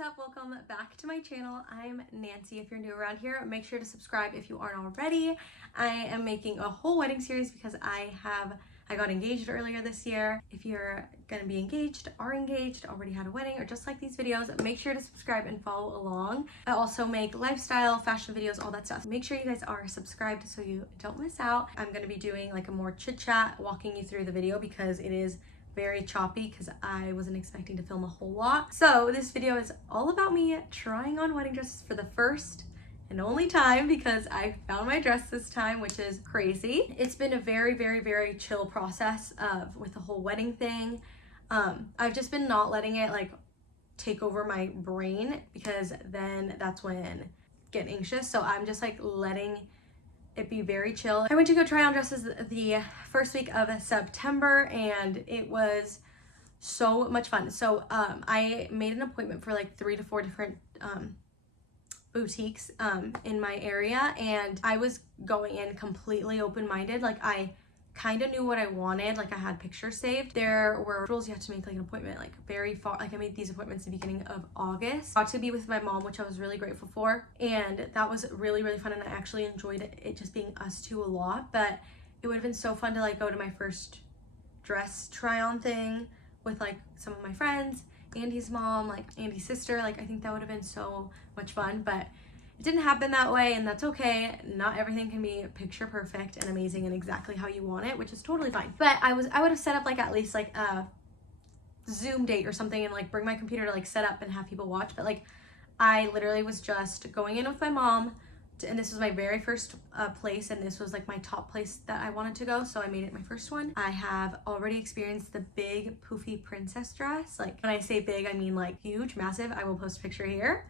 what's up? Welcome back to my channel. I'm Nancy. If you're new around here, make sure to subscribe if you aren't already. I am making a whole wedding series because I got engaged earlier this year. If you're gonna be engaged, are engaged, already had a wedding, or just like these videos, make sure to subscribe and follow along. I also make lifestyle, fashion videos, all that stuff. Make sure you guys are subscribed so you don't miss out. I'm gonna be doing like a more chit chat, walking you through the video because it is very choppy because I wasn't expecting to film a whole lot. So this video is all about me trying on wedding dresses for the first and only time because I found my dress this time, which is crazy. It's been a very chill process with the whole wedding thing. I've just been not letting it like take over my brain because then that's when I get anxious. So I'm just like letting it be very chill. I went to go try on dresses the first week of September and it was so much fun. So I made an appointment for like 3 to 4 different boutiques in my area, and I was going in completely open-minded. Like I kind of knew what I wanted. Like I had pictures saved. There were rules you had to make like an appointment like very far. Like I made these appointments at the beginning of August. Got to be with my mom, which I was really grateful for, and that was really fun, and I actually enjoyed it just being us two a lot. But it would have been so fun to like go to my first dress try on thing with like some of my friends, Andy's mom, like Andy's sister. Like I think that would have been so much fun, but it didn't happen that way, and that's okay. Not everything can be picture perfect and amazing and exactly how you want it, which is totally fine. But I would have set up like at least like a Zoom date or something and like bring my computer to like set up and have people watch. But like I literally was just going in with my mom, and this was my very first place, and this was like my top place that I wanted to go, so I made it my first one. I have already experienced the big poofy princess dress. Like when I say big, I mean like huge, massive. I will post a picture here.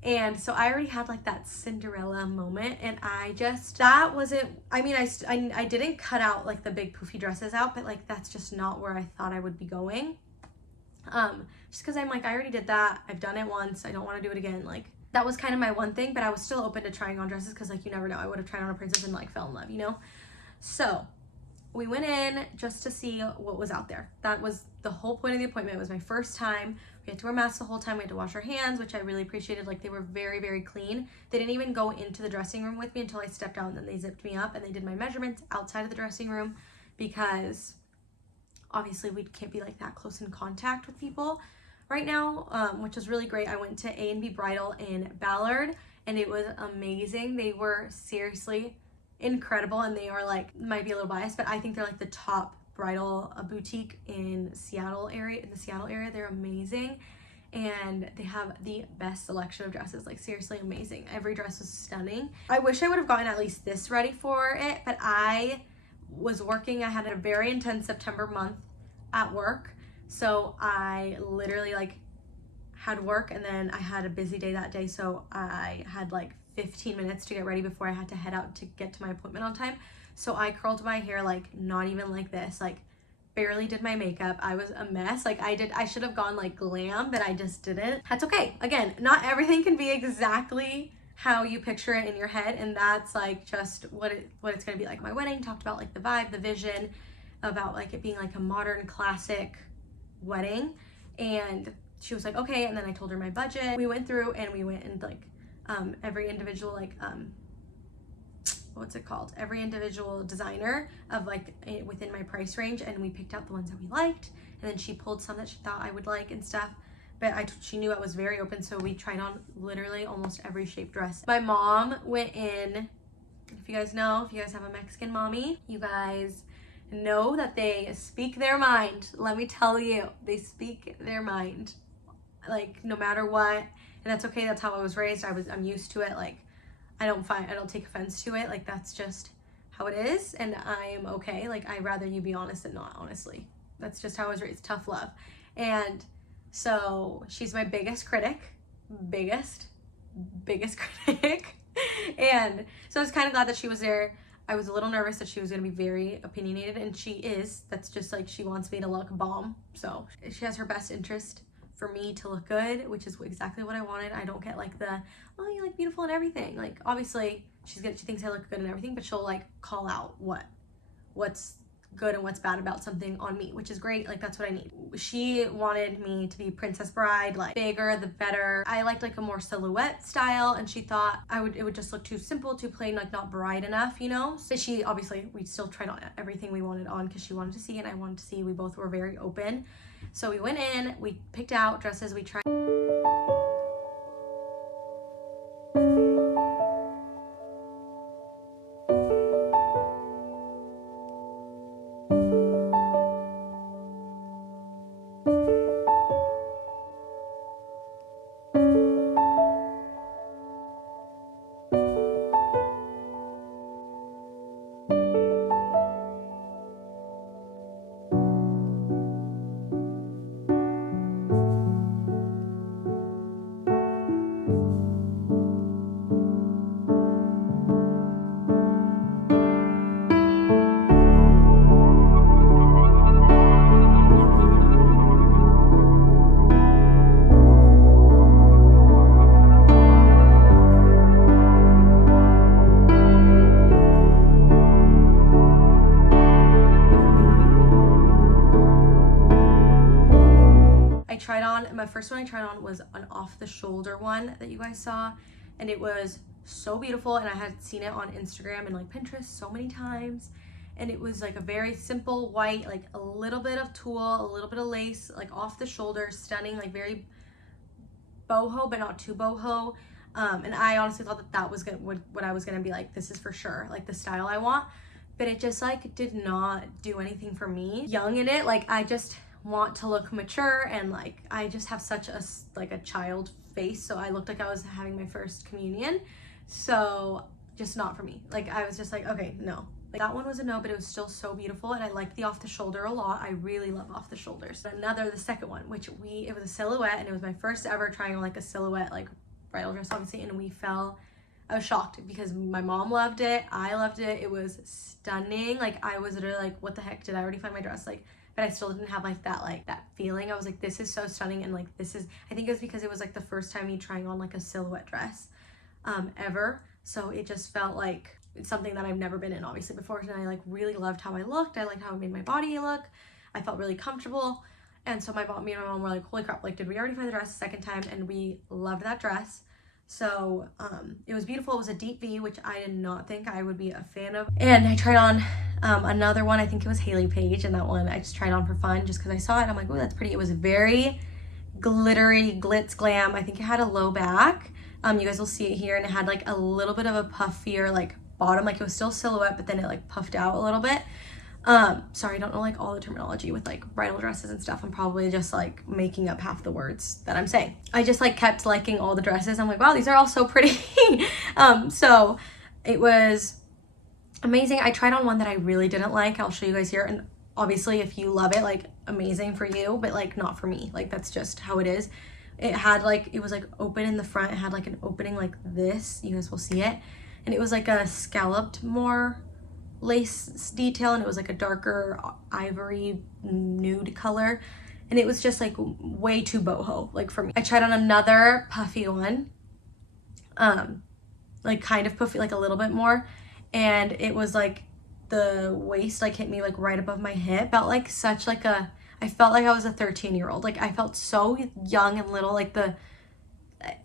And so I already had like that Cinderella moment, and that wasn't, I mean, I didn't cut out like the big poofy dresses out, but like that's just not where I thought I would be going. Just because I'm like, I already did that. I've done it once. I don't want to do it again. Like that was kind of my one thing, but I was still open to trying on dresses because like you never know. I would have tried on a princess and like fell in love, you know? So we went in just to see what was out there. That was the whole point of the appointment. It was my first time. We had to wear masks the whole time. We had to wash our hands, which I really appreciated. Like they were very clean. They didn't even go into the dressing room with me until I stepped out, and then they zipped me up and they did my measurements outside of the dressing room because obviously we can't be like that close in contact with people right now, which was really great. I went to A&BE Bridal in Ballard and it was amazing. They were seriously incredible, and they are like, might be a little biased, but I think they're like the top bridal boutique in Seattle area. They're amazing, and they have the best selection of dresses. Like seriously amazing. Every dress was stunning. I wish I would have gotten at least this ready for it, but I was working. I had a very intense September month at work, so I literally like had work and then I had a busy day that day, so I had like 15 minutes to get ready before I had to head out to get to my appointment on time. So I curled my hair like not even like this, like barely did my makeup. I was a mess. Like I should have gone like glam, but I just didn't. That's okay. Again, not everything can be exactly how you picture it in your head, and that's like just what it's gonna be like. My wedding talked about like the vibe, the vision, about like it being like a modern classic wedding, and she was like okay, and then I told her my budget. We went through and we went and like every individual like what's it called, every individual designer of like within my price range, and we picked out the ones that we liked, and then she pulled some that she thought I would like and stuff. But she knew I was very open, so we tried on literally almost every shape dress. My mom went in. If you guys have a Mexican mommy, you guys know that they speak their mind. Let me tell you, they speak their mind, like no matter what, and that's okay. That's how I was raised. I'm used to it. Like I don't take offense to it. Like that's just how it is, and I am okay. Like I'd rather you be honest than not, honestly. That's just how I was raised. Tough love. And so she's my biggest critic, biggest critic. And so I was kind of glad that she was there. I was a little nervous that she was going to be very opinionated, and she is. That's just like, she wants me to look bomb. So she has her best interest for me to look good, which is exactly what I wanted. I don't get like the, oh, you look beautiful and everything. Like obviously she thinks I look good and everything, but she'll like call out what's good and what's bad about something on me, which is great. Like that's what I need. She wanted me to be Princess Bride, like bigger the better. I liked like a more silhouette style, and she thought it would just look too simple, too plain, like not bride enough, you know? So she obviously, we still tried on everything we wanted on because she wanted to see and I wanted to see. We both were very open. So we went in, we picked out dresses, we tried. My first one I tried on was an off the shoulder one that you guys saw, and it was so beautiful, and I had seen it on Instagram and like Pinterest so many times, and it was like a very simple white, like a little bit of tulle, a little bit of lace, like off the shoulder, stunning, like very boho but not too boho. And I honestly thought that was what I was gonna be like, this is for sure like the style I want, but it just like did not do anything for me. Young in it, like I just want to look mature, and like I just have such a child face, so I looked like I was having my first communion, so just not for me. Like I was just like, okay, no. Like that one was a no, but it was still so beautiful, and I liked the off the shoulder a lot. I really love off the shoulders. The second one, which it was a silhouette, and it was my first ever trying on like a silhouette like bridal dress obviously, and I was shocked because my mom loved it, I loved it, it was stunning. Like I was literally like, what the heck, did I already find my dress? Like, but I still didn't have like that feeling. I was like, this is so stunning, and like this is, I think it was because it was like the first time me trying on like a silhouette dress ever, so it just felt like it's something that I've never been in obviously before, and I like really loved how I looked. I liked how it made my body look. I felt really comfortable, and so me and my mom were like, holy crap, like did we already find the dress the second time? And we loved that dress. So it was beautiful. It was a deep V, which I did not think I would be a fan of. And I tried on another one, I think it was Haley Page, and that one I just tried on for fun just because I saw it and I'm like, oh, that's pretty. It was very glittery, glitz glam. I think it had a low back. You guys will see it here, and it had like a little bit of a puffier like bottom, like it was still silhouette, but then it like puffed out a little bit. Sorry, I don't know like all the terminology with like bridal dresses and stuff. I'm probably just like making up half the words that I'm saying. I just like kept liking all the dresses. I'm like, wow, these are all so pretty. So it was amazing. I tried on one that I really didn't like. I'll show you guys here. And obviously if you love it, like amazing for you, but like not for me. Like that's just how it is. It had like, it was like open in the front. It had like an opening like this. You guys will see it. And it was like a scalloped more lace detail, and it was like a darker ivory nude color, and it was just like way too boho like for me. I tried on another puffy one, like kind of puffy, like a little bit more, and it was like the waist like hit me like right above my hip. Felt like such like I felt like I was a 13-year-old. Like I felt so young and little. Like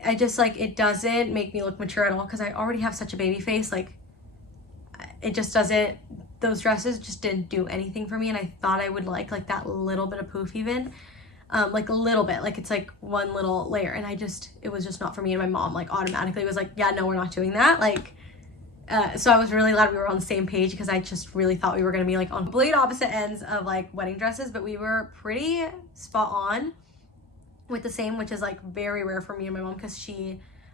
I just like, it doesn't make me look mature at all because I already have such a baby face. Like it just doesn't, those dresses just didn't do anything for me, and I thought I would like that little bit of poof even, like a little bit, like it's like one little layer, and it was just not for me. And my mom like automatically was like, yeah, no, we're not doing that. Like so I was really glad we were on the same page, because I just really thought we were gonna be like on complete opposite ends of like wedding dresses, but we were pretty spot on with the same, which is like very rare for me and my mom, because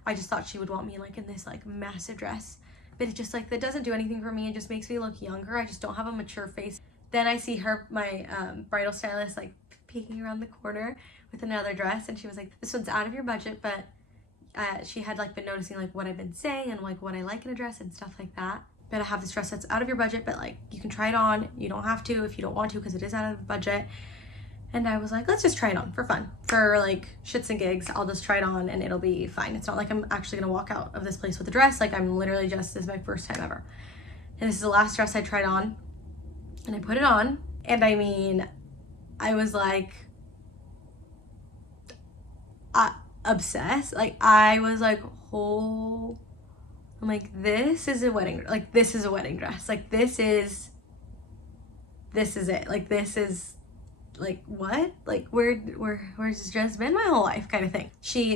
I just thought she would want me like in this like massive dress. But it just like, that doesn't do anything for me. It just makes me look younger. I just don't have a mature face. Then I see my bridal stylist like peeking around the corner with another dress, and she was like, this one's out of your budget, but she had like been noticing like what I've been saying and like what I like in a dress and stuff like that. But I have this dress that's out of your budget, but like you can try it on. You don't have to if you don't want to, because it is out of the budget. And I was like, let's just try it on for fun, for like shits and gigs. I'll just try it on and it'll be fine. It's not like I'm actually gonna walk out of this place with a dress. Like I'm literally just, this is my first time ever. And this is the last dress I tried on. and I put it on, and I mean, I was like obsessed. Like I was like, oh, I'm like, this is a wedding, like this is a wedding dress, like this is it, like this is like what, like where's this dress been my whole life kind of thing.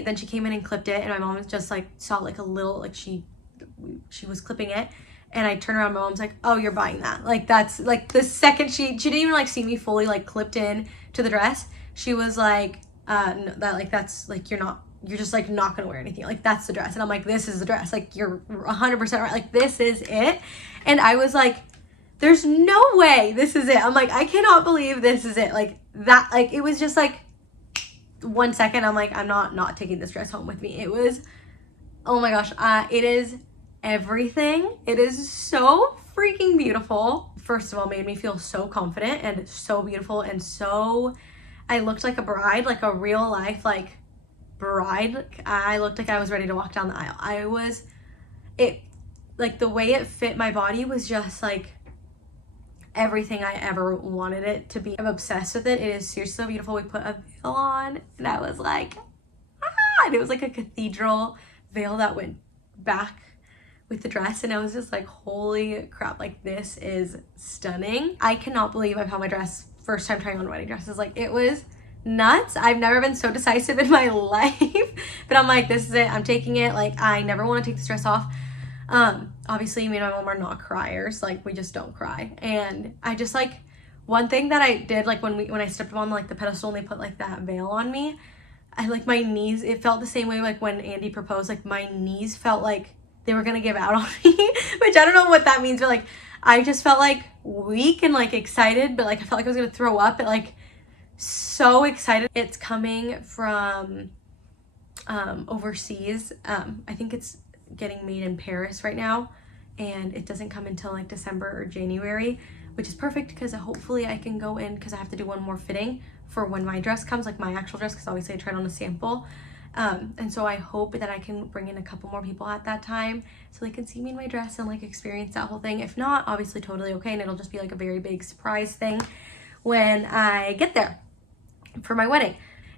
Then she came in and clipped it, and my mom was just like saw like a little, like she was clipping it, and I turned around, my mom's like, oh, you're buying that. Like that's like the second she didn't even like see me fully like clipped in to the dress, she was like no, that like that's like you're just like not gonna wear anything, like that's the dress. And I'm like, this is the dress, like you're 100% right, like this is it. And I was like, there's no way this is it. I'm like, I cannot believe this is it. Like that, like it was just like 1 second, I'm like, I'm not taking this dress home with me. It was, oh my gosh, it is everything. It is so freaking beautiful. First of all, made me feel so confident and so beautiful, and so I looked like a bride, like a real life like bride. Like, I looked like I was ready to walk down the aisle. Like the way it fit my body was just like everything I ever wanted it to be. I'm obsessed with it. It is seriously so beautiful. We put a veil on, and I was like, and it was like a cathedral veil that went back with the dress, and I was just like, holy crap, like this is stunning. I cannot believe I found my dress first time trying on wedding dresses. Like it was nuts. I've never been so decisive in my life, but I'm like, this is it, I'm taking it. Like I never want to take this dress off. Obviously me and my mom are not criers, like we just don't cry. And I just like, one thing that I did, like when I stepped on like the pedestal and they put like that veil on me, I like my knees, it felt the same way like when A&BE proposed, like my knees felt like they were gonna give out on me, which I don't know what that means, but like I just felt like weak and like excited, but like I felt like I was gonna throw up, but like so excited. It's coming from overseas. I think it's getting made in Paris right now, and it doesn't come until like December or January, which is perfect because hopefully I can go in, because I have to do one more fitting for when my dress comes, like my actual dress, because obviously I tried on a sample. And so I hope that I can bring in a couple more people at that time so they can see me in my dress and like experience that whole thing. If not, obviously totally okay, and it'll just be like a very big surprise thing when I get there for my wedding.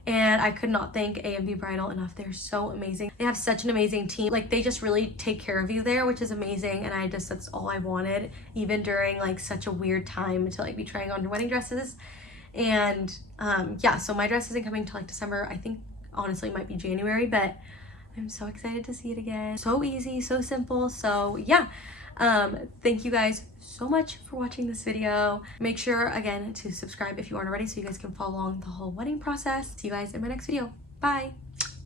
And I could not thank A&BE Bridal enough. They're so amazing. They have such an amazing team. Like they just really take care of you there, which is amazing. And that's all I wanted, even during like such a weird time to like be trying on your wedding dresses. And yeah, so my dress isn't coming until like December. I think honestly it might be January, but I'm so excited to see it again. So easy, so simple. So yeah, thank you guys so much for watching this video. Make sure again to subscribe if you aren't already, so you guys can follow along the whole wedding process. See you guys in my next video. Bye.